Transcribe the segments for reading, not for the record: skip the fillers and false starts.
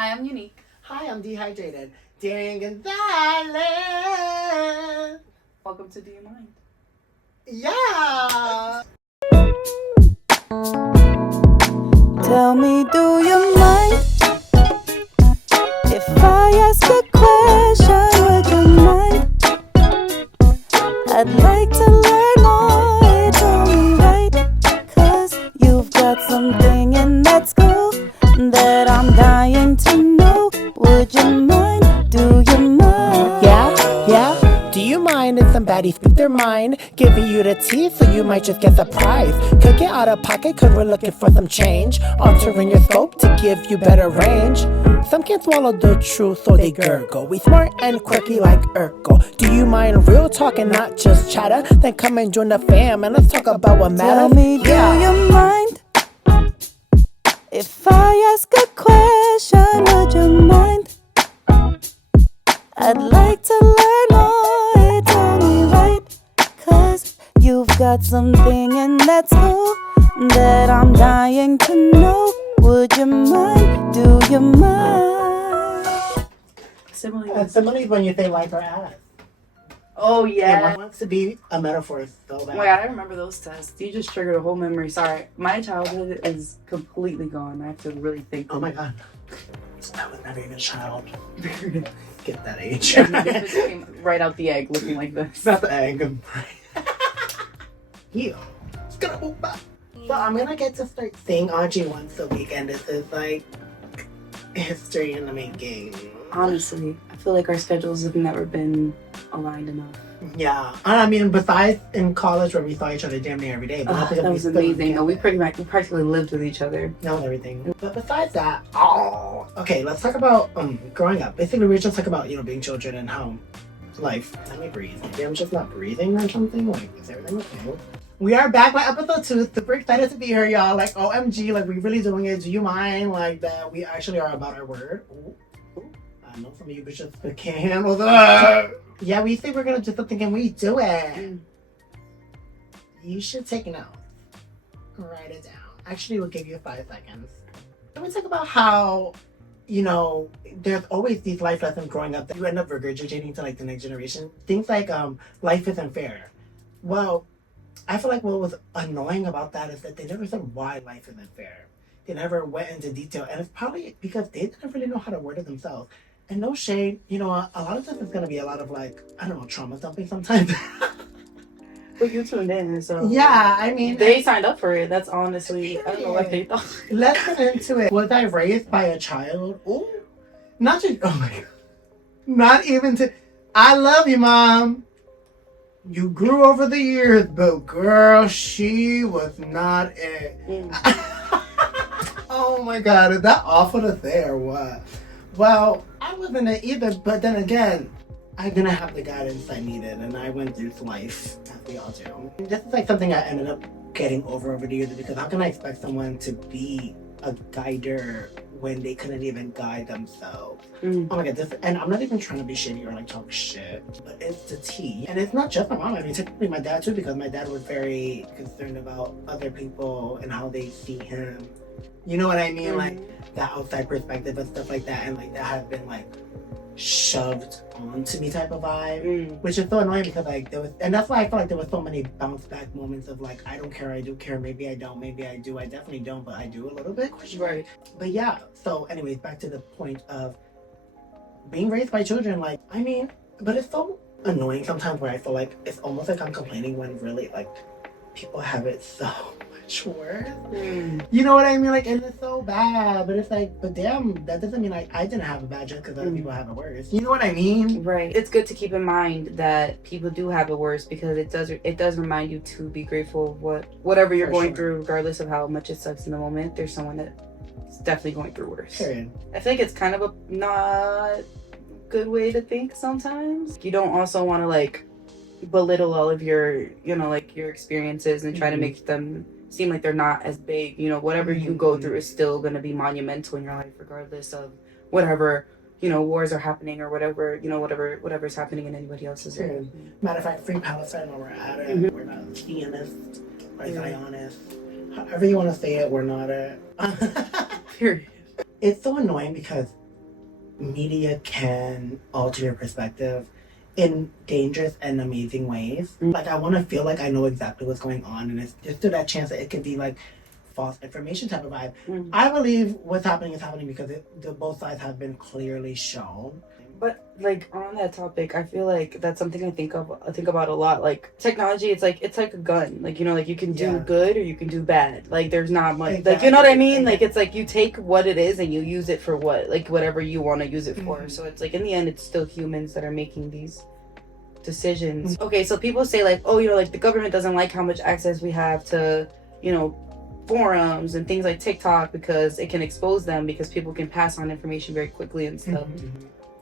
Hi, I'm Unique. Hi, I'm Dehydrated. Darian Gonzalez. Welcome to Do You Mind? Yeah. Tell me, do you mind if I ask a question? Would you mind? I'd like to learn more. It's only right, 'cause you've got something in that school that I'm dying to know. Would you mind? Do you mind? Yeah. Do you mind if somebody speak their mind? Giving you the tea so you might just get surprised. Could get out of pocket cause we're looking for some change. Altering your scope to give you better range. Some can't swallow the truth so they gurgle. We smart and quirky like Urkel. Do you mind real talk and not just chatter? Then come and join the fam and let's talk about what matters. Tell me, do you mind if I ask a question? Would you mind? I'd like to learn more. It's only right, 'cause you've got something in that school that I'm dying to know. Would you mind? Do you mind? Similarly. Similarly when you say like or ass. Oh, yeah. It wants to be a metaphor so bad. Oh my god, I remember those tests. You just triggered a whole memory. Sorry. My childhood is completely gone. I have to really think. Oh my god. I was never even a child. Get that age. This came right out the egg looking like this. Not the egg. Yeah. It's gonna move back. So I'm gonna get to start seeing Audrey once a week, and this is like history in the making. Honestly, I feel like our schedules have never been aligned enough. Yeah. I mean, besides in college where we saw each other damn near every day. But not because That we was still amazing. together. We practically lived with each other. That was everything. But besides that, okay, let's talk about growing up. Basically, we were just talking about, being children and how life. Let me breathe. Maybe I'm just not breathing or something. Like, is everything okay? We are back by episode 2. Super excited to be here, y'all. Like, OMG, like, we really doing it. Do you mind, like, that we actually are about our word? Ooh. I know some of you bitches can't handle that. Yeah, we say we're gonna do something and we do it. You should take a note. Write it down. Actually, we'll give you 5 seconds. Let me talk about how, there's always these life lessons growing up that you end up regurgitating to like the next generation. Things like life isn't fair. Well, I feel like what was annoying about that is that they never said why life isn't fair. They never went into detail, and it's probably because they didn't really know how to word it themselves. And no shade, a lot of times it's gonna be a lot of like, I don't know, trauma dumping sometimes. But you tuned in, so Yeah, I mean, they signed up for it. That's honestly, I don't know what they thought. let's get into it. Was I raised by a child? Ooh, not just, oh my god. Not even to, I love you, Mom. You grew over the years, but girl, she was not it. Oh my god, is that awful to say or what? Well, I wasn't it either, but then again, I didn't have the guidance I needed, and I went through life, as we all do. This is like something I ended up getting over the years, because how can I expect someone to be a guider when they couldn't even guide themselves? Oh my god, and I'm not even trying to be shitty or like talk shit, but it's the tea. And it's not just my mom, I mean, typically my dad too, because my dad was very concerned about other people and how they see him. You know what I mean? Like, that outside perspective and stuff like that, and like that has been like shoved onto me type of vibe, which is so annoying because like there was, and that's why I feel like there was so many bounce back moments of like, I don't care, I do care, maybe I don't, maybe I do, I definitely don't, but I do a little bit. Right. But yeah, so anyways, back to the point of being raised by children. Like, I mean, but it's so annoying sometimes where I feel like it's almost like I'm complaining when really like people have it so much worse. You know what I mean? Like, and it's so bad, but it's like, but damn, that doesn't mean like I didn't have it bad just because other people have it worse. You know what I mean? Right. It's good to keep in mind that people do have it worse, because it does remind you to be grateful of whatever you're going through, regardless of how much it sucks in the moment. There's someone that's definitely going through worse. Period. I think it's kind of a not good way to think sometimes. You don't also want to like belittle all of your, like your experiences and try to make them seem like they're not as big. Whatever you go through is still going to be monumental in your life, regardless of whatever, wars are happening or whatever, whatever's happening in anybody else's life. Matter of fact, free Palestine while we're at it. We're not Zionists or Zionists. However you want to say it, we're not it. Period. It's so annoying because media can alter your perspective in dangerous and amazing ways. Like, I want to feel like I know exactly what's going on, and it's just to that chance that it could be like false information type of vibe. I believe what's happening is happening because both sides have been clearly shown. But like on that topic, I feel like that's something I think about a lot. Like technology, it's like a gun. Like, you know, like you can do good or you can do bad. Like there's not much. Exactly. Like, you know what I mean? Like it's like you take what it is and you use it for whatever you want to use it for. So it's like in the end, it's still humans that are making these decisions. Okay, so people say like, oh, you know, like the government doesn't like how much access we have to, you know, forums and things like TikTok because it can expose them because people can pass on information very quickly and stuff.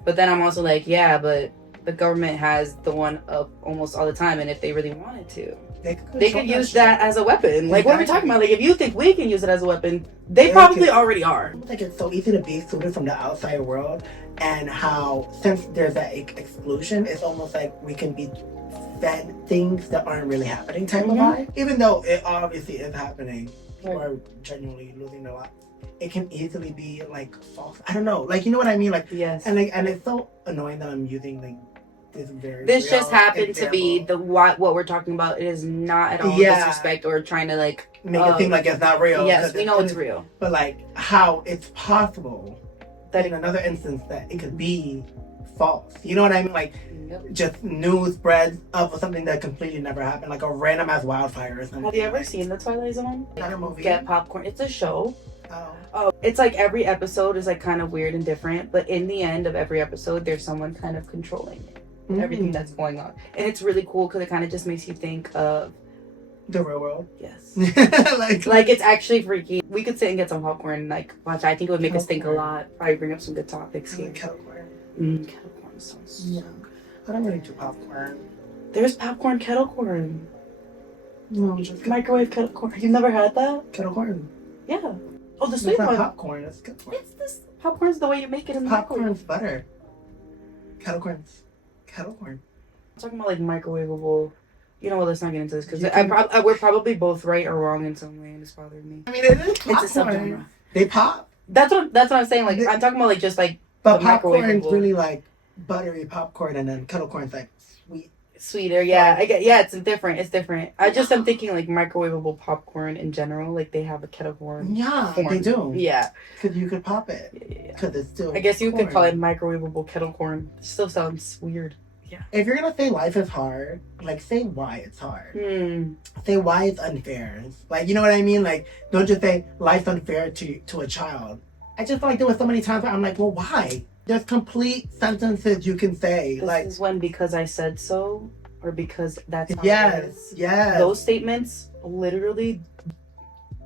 But then I'm also like, yeah, but the government has the one up almost all the time, and if they really wanted to, they could use that as a weapon. Like, what are we talking about? Like, if you think we can use it as a weapon, they probably already are. Like, it's so easy to be excluded from the outside world, and how, since there's that exclusion, it's almost like we can be fed things that aren't really happening type of vibe. Even though it obviously is happening, people are genuinely losing their lives. It can easily be like false. I don't know, like, you know what I mean, like, yes. And like, and it's so annoying that I'm using like this just happened to be the what we're talking about. It is not at all disrespect or trying to like make it seem like it's not real. Yes, we know it's real, but like how it's possible that in another instance that it could be false. You know what I mean? Like just news spreads of something that completely never happened, like a random ass wildfire or something. Have you ever seen the Twilight Zone? Not a movie. Get Popcorn. It's a show. Oh, it's like every episode is like kind of weird and different, but in the end of every episode, there's someone kind of controlling everything that's going on, and it's really cool because it kind of just makes you think of the real world. Yes, like it's actually freaky. We could sit and get some popcorn and like watch. I think it would make us think a lot. Probably bring up some good topics here. Kettle corn. Kettle corn sounds so good. I don't really do popcorn. There's popcorn kettle corn. No, just microwave kettle corn. You've never had that? Kettle corn. Yeah. Oh, the sweet one. Popcorn. It's kettle corn. It's this popcorn's the way you make it in the popcorn's butter. Kettle corn's kettle corn. I'm talking about like microwavable. You know what? Let's not get into this because we're probably both right or wrong in some way, and it's bothering me. I mean, it is popcorn. It's a subgenre. They pop. That's what I'm saying. Like I'm talking about like just like. But popcorn's really like buttery popcorn, and then kettle corn's like sweeter. Yeah, I get. Yeah, it's different. It's different. I just am thinking like microwavable popcorn in general. Like they have a kettle corn. Yeah, they do. Yeah, because you could pop it. Because it's still. I guess you could call it microwavable kettle corn. It still sounds weird. Yeah. If you're gonna say life is hard, like say why it's hard. Say why it's unfair. Like, you know what I mean? Like, don't just say life's unfair to a child. I just feel like there was so many times where I'm like, well, why? There's complete sentences you can say. This like, is when because I said so, or because that's how it is. Yes. Those statements literally.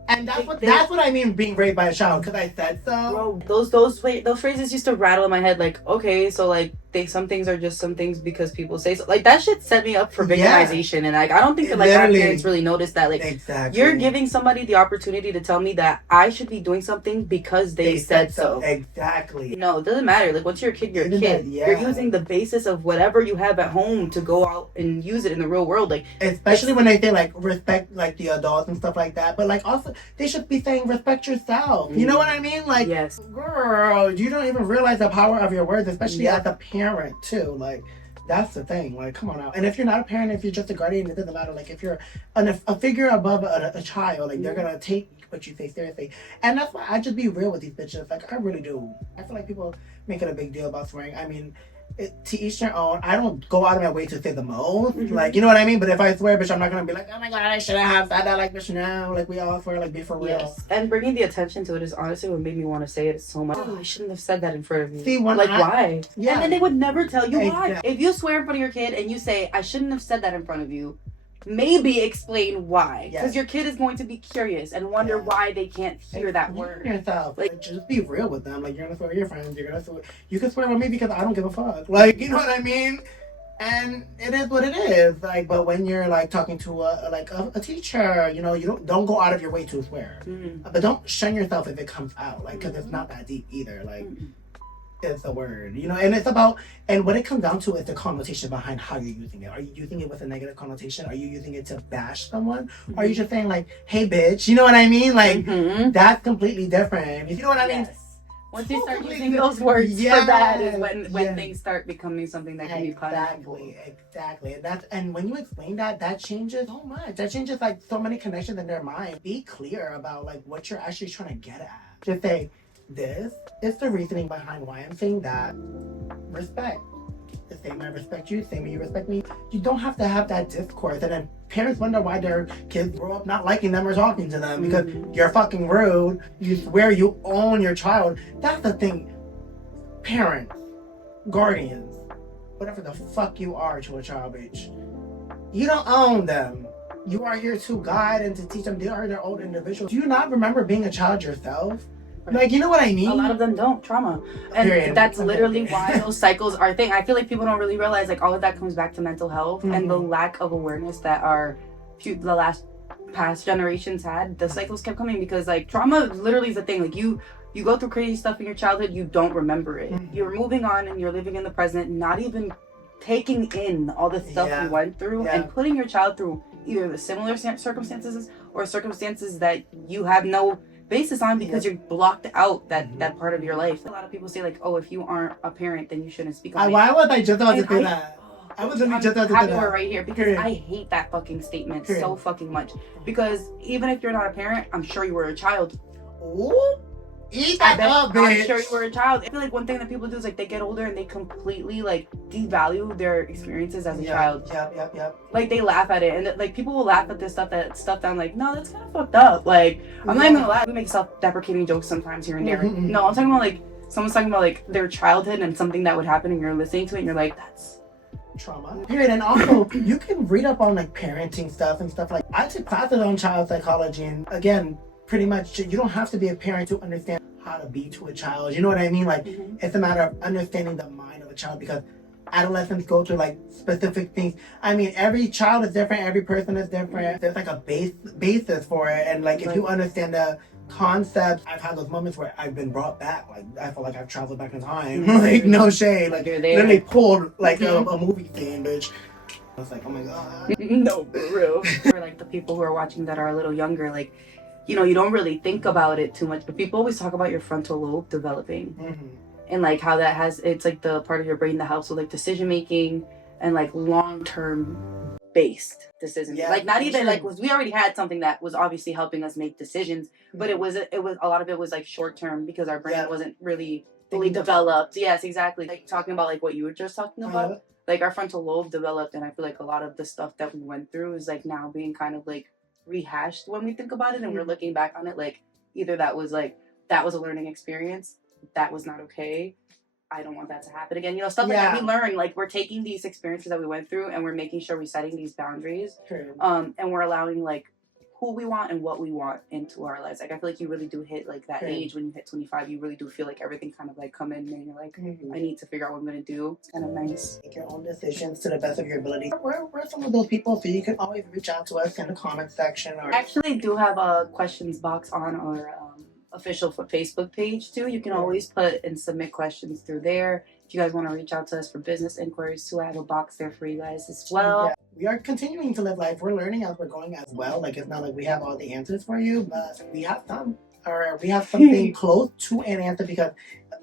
And that's what I mean being raised by a child, because I said so. Bro, those phrases used to rattle in my head. Like, okay, so like some things are just some things because people say so. Like that shit set me up for victimization, and like I don't think that like our parents really noticed that. Like, you're giving somebody the opportunity to tell me that I should be doing something because they said so. Exactly. No, it doesn't matter. Like once you're a kid, you're a kid. You're using the basis of whatever you have at home to go out and use it in the real world. Like especially when they say like respect like the adults and stuff like that, but like also they should be saying respect yourself. You know what I mean? Like, yes, girl, you don't even realize the power of your words, especially as a parent too. Like, that's the thing. Like, come on out. And if you're not a parent, if you're just a guardian, it doesn't matter. Like, if you're a figure above a child, like they're gonna take what you say seriously. And that's why I just be real with these bitches. Like, I really do. I feel like people make it a big deal about swearing. I mean, to each their own. I don't go out of my way to say the most. Like, you know what I mean? But if I swear, bitch, I'm not gonna be like, oh my god, I shouldn't have said that. Like, bitch, now. Like, we all swear, like, be for real. Yes. And bringing the attention to it is honestly what made me want to say it so much. Oh, I shouldn't have said that in front of you. See, why? Yeah. And then they would never tell you why. If you swear in front of your kid and you say, I shouldn't have said that in front of you, maybe explain why. Because your kid is going to be curious and wonder why they can't hear that word. Yourself. Like, just be real with them. Like, you're gonna swear with your friends. You can swear with me because I don't give a fuck. Like, you know what I mean? And it is what it is. Like, but when you're like talking to a teacher, you know, you don't go out of your way to swear. But don't shun yourself if it comes out. Like, because it's not that deep either. Like. It's a word, you know, and it's about, and what it comes down to is the connotation behind how you're using it. Are you using it with a negative connotation? Are you using it to bash someone? Or are you just saying like, hey bitch, you know what I mean? Like, that's completely different. You know what I mean? Once you start Totally using those words yes, for bad is when yes. things start becoming something that can be punishable. Exactly. And when you explain that, that changes so much. That changes like so many connections in their mind. Be clear about like what you're actually trying to get at. Just say, this is the reasoning behind why I'm saying that. Respect. The same way I respect you, same way you respect me. You don't have to have that discourse. And then parents wonder why their kids grow up not liking them or talking to them because you're fucking rude. You swear you own your child. That's the thing. Parents, guardians, whatever the fuck you are to a child, bitch. You don't own them. You are here to guide and to teach them. They are their own individuals. Do you not remember being a child yourself? Like, you know what I mean? A lot of them don't. Trauma. And Period. that's literally why those cycles are a thing. I feel like people don't really realize like all of that comes back to mental health and the lack of awareness that the past generations had. The cycles kept coming because like trauma literally is a thing. Like you go through crazy stuff in your childhood, you don't remember it. You're moving on and you're living in the present, not even taking in all the stuff you went through and putting your child through either the similar circumstances or circumstances that you have no basis on because you're blocked out that part of your life. A lot of people say like, oh, if you aren't a parent, then you shouldn't speak on it. Why was I just about to say that? I was literally just about to say that. We're right here because I hate that fucking statement so fucking much. Because even if you're not a parent, I'm sure you were a child. Ooh, eat that up, bitch. I'm sure you were a child. I feel like one thing that people do is like they get older and they completely like devalue their experiences as a child. Yep. Like they laugh at it and like people will laugh at this stuff that I'm like, no, that's kind of fucked up. Like I'm not even gonna lie. We make self-deprecating jokes sometimes here and there. No, I'm talking about like someone's talking about like their childhood and something that would happen and you're listening to it and you're like, that's trauma. Period. And also you can read up on like parenting stuff and stuff like I took classes on child psychology and again, pretty much you don't have to be a parent to understand how to be to a child. You know what I mean? Like it's a matter of understanding the mind of a child because adolescents go through like specific things. I mean, every child is different, every person is different. There's like a basis for it. And like if you understand the concepts, I've had those moments where I've been brought back. Like I feel like I've traveled back in time. Like no shade. Like literally pulled like a movie scene, bitch. I was like, oh my god. No, for real. For like the people who are watching that are a little younger, like you know, you don't really think about it too much, but people always talk about your frontal lobe developing and like how that it's like the part of your brain that helps with like decision making and like long-term based decisions. Like not even like we already had something that was obviously helping us make decisions, but it was a lot of it was like short-term because our brain wasn't really fully developed. Yes, exactly. Like talking about like what you were just talking about, like our frontal lobe developed, and I feel like a lot of the stuff that we went through is like now being kind of like rehashed when we think about it and we're looking back on it like either that was a learning experience, that was not okay, I don't want that to happen again, you know, stuff like that. We learn like we're taking these experiences that we went through and we're making sure we're setting these boundaries and we're allowing like who we want and what we want into our lives. Like I feel like you really do hit like that age when you hit 25, you really do feel like everything kind of like come in and you're like I need to figure out what I'm gonna do. It's kind of nice. Make your own decisions to the best of your ability. We're some of those people, so you can always reach out to us in the comment section. Or I actually do have a questions box on our official Facebook page too. You can always put and submit questions through there. If you guys want to reach out to us for business inquiries too, I have a box there for you guys as well. Yeah. We are continuing to live life. We're learning as we're going as well. Like it's not like we have all the answers for you, but we have some, or we have something close to an answer because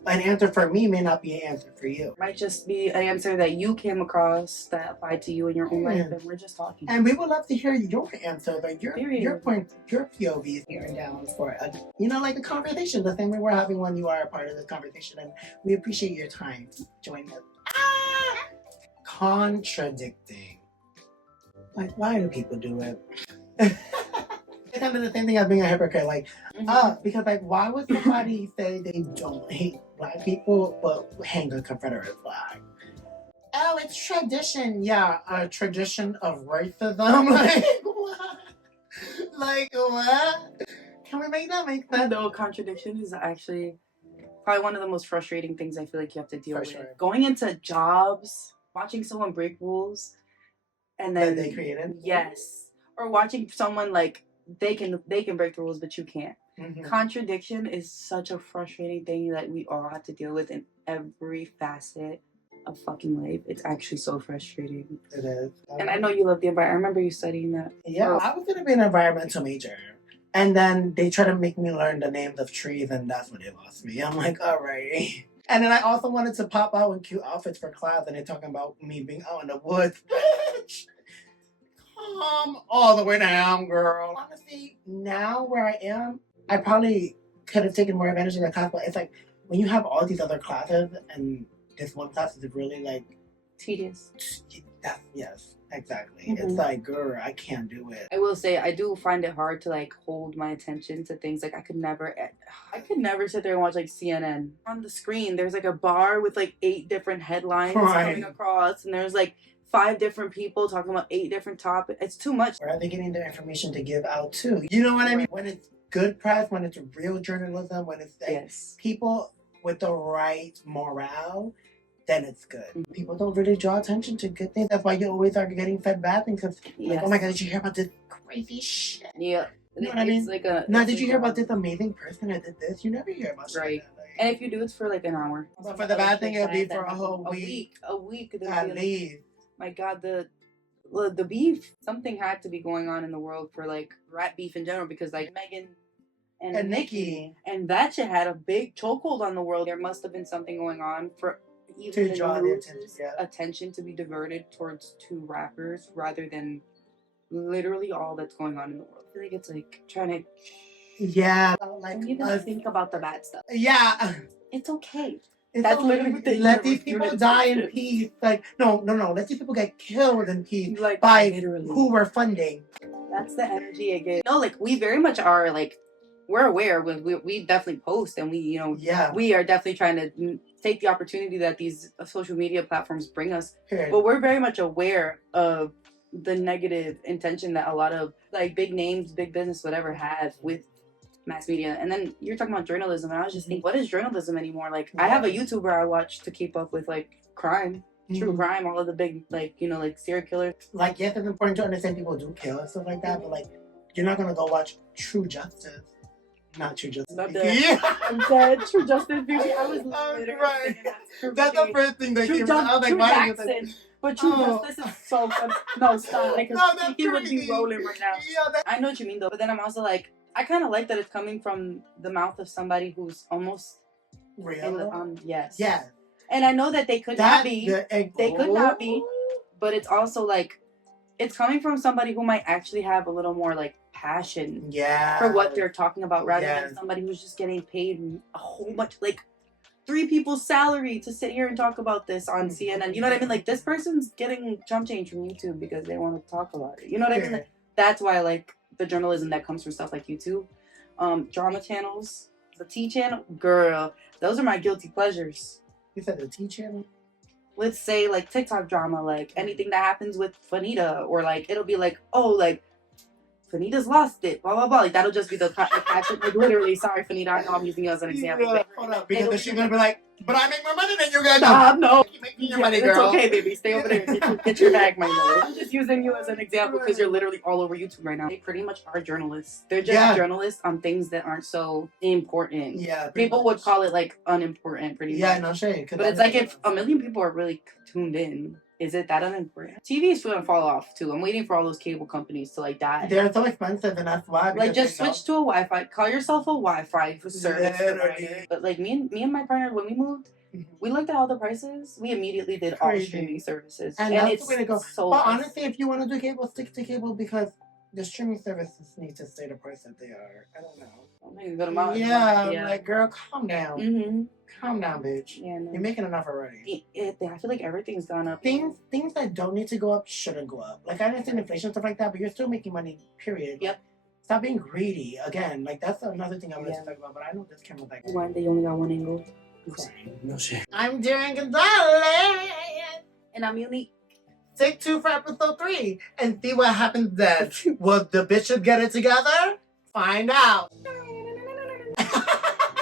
an answer for me may not be an answer for you. It might just be an answer that you came across that applied to you in your own life, and we're just talking. And we would love to hear your answer, like your point, your POVs here and down for like a conversation, the same way we're having when you are a part of this conversation, and we appreciate your time joining us. Contradicting. Like, why do people do it? It's kind of the same thing as being a hypocrite. Like, because like, why would somebody say they don't hate black people but hang a Confederate flag? Oh, it's tradition. Yeah, a tradition of racism. Like what? Like what? Can we make that make sense? No, contradiction is actually probably one of the most frustrating things I feel like you have to deal with. Sure. Going into jobs, watching someone break rules, and then that they created. Yes, or watching someone like they can break the rules but you can't. Contradiction is such a frustrating thing that we all have to deal with in every facet of fucking life. It's actually so frustrating. It is. And I know you love the environment. I remember you studying that. Yeah, I was gonna be an environmental major. And then they try to make me learn the names of trees, and that's when they lost me. I'm like, all right. And then I also wanted to pop out in cute outfits for class, and they're talking about me being out in the woods. Bitch, come all the way down, girl. Honestly, now where I am, I probably could have taken more advantage of the class, but it's like when you have all these other classes, and this one class is really like tedious. Yes, exactly. It's like, girl, I can't do it. I will say I do find it hard to like hold my attention to things. Like I could never sit there and watch like CNN. On the screen there's like a bar with like 8 different headlines coming across, and there's like 5 different people talking about 8 different topics. It's too much. Where are they getting their information to give out too? You know what I mean? When it's good press, when it's real journalism, when it's like people with the right morale, then it's good. People don't really draw attention to good things. That's why you always are getting fed bad things. Because, like, oh my God, did you hear about this crazy shit? Yeah. You know what I mean? Like did you hear about this amazing person that did this? You never hear about shit. Right. And if you do, it's for like an hour. But for the bad thing, it'll be for a whole week. A week. At least. My God, the beef. Something had to be going on in the world for like rat beef in general, because like Megan and Nikki, and that shit had a big chokehold on the world. There must have been something going on for even to draw the attention to be diverted towards 2 rappers rather than literally all that's going on in the world. I feel like it's like trying to like you even think about the bad stuff. Yeah, it's okay. That's literally let these people die in peace. Like no. Let these people get killed in peace. Like by literally who we're funding. That's the energy I get. No, like we very much are like we're aware when we definitely post, and we we are definitely trying to take the opportunity that these social media platforms bring us. But we're very much aware of the negative intention that a lot of like big names, big business, whatever have with mass media. And then you're talking about journalism, and I was just thinking, what is journalism anymore? Like I have a YouTuber I watch to keep up with like crime, true crime, all of the big like like serial killers. Like yes, it's important to understand people do kill and stuff like that, but like you're not gonna go watch True Justice. Not True Justice. I'm dead. True Justice Beauty. I was literally right. That's the first thing that came to I was like, why are you But True Justice is so fun. No, stop. Like, he would be rolling right now. Yeah, I know what you mean though, but then I'm also like, I kind of like that it's coming from the mouth of somebody who's almost real. Yes. Yeah. And I know that they could not be. They could not be. But it's also like, it's coming from somebody who might actually have a little more like passion for what they're talking about, rather than somebody who's just getting paid a whole bunch, like 3 people's salary to sit here and talk about this on CNN. You know what I mean? Like this person's getting chump change from YouTube because they want to talk about it. You know what I mean? Like, that's why I like the journalism that comes from stuff like YouTube, drama channels, the T channel. Girl, those are my guilty pleasures. You said the T channel? Let's say like TikTok drama, like anything that happens with Fanita, or like it'll be like, oh, like Fanita's lost it, blah blah blah. Like that'll just be the caption. Like literally, sorry Fanita, I know I'm using you as an example. Yeah, hold up, because then she's gonna be like, but I make more money than you guys. No, you make your money, girl. It's okay, baby. Stay over there. Get your bag, my love. I'm just using you as an example because you're literally all over YouTube right now. They pretty much are journalists. They're just journalists on things that aren't so important. Yeah, people would call it like unimportant, pretty much. Yeah, no shade. But it's like if a million people are really tuned in. Is it that unimportant? TV is gonna fall off too. I'm waiting for all those cable companies to like die. They're so expensive, and that's why. Like, just switch to a Wi-Fi. Call yourself a Wi-Fi service provider. But like me and my partner, when we moved, we looked at all the prices. We immediately did all streaming services, and that's the way to go. So but honestly, if you want to do cable, stick to cable, because the streaming services need to stay the price that they are. I don't know. Yeah, like girl, calm down. Calm down, bitch. Yeah, no. You're making enough already. I feel like everything's gone up. Things that don't need to go up shouldn't go up. Like I understand inflation and stuff like that, but you're still making money. Period. Yep. Stop being greedy. Again, like that's another thing I wanted to talk about. But I know this camera's like. Why they only got one angle? No shit. I'm Darian Gonzalez, and I'm Unique. Take 2 for episode 3 and see what happens then. Will the bitches get it together? Find out.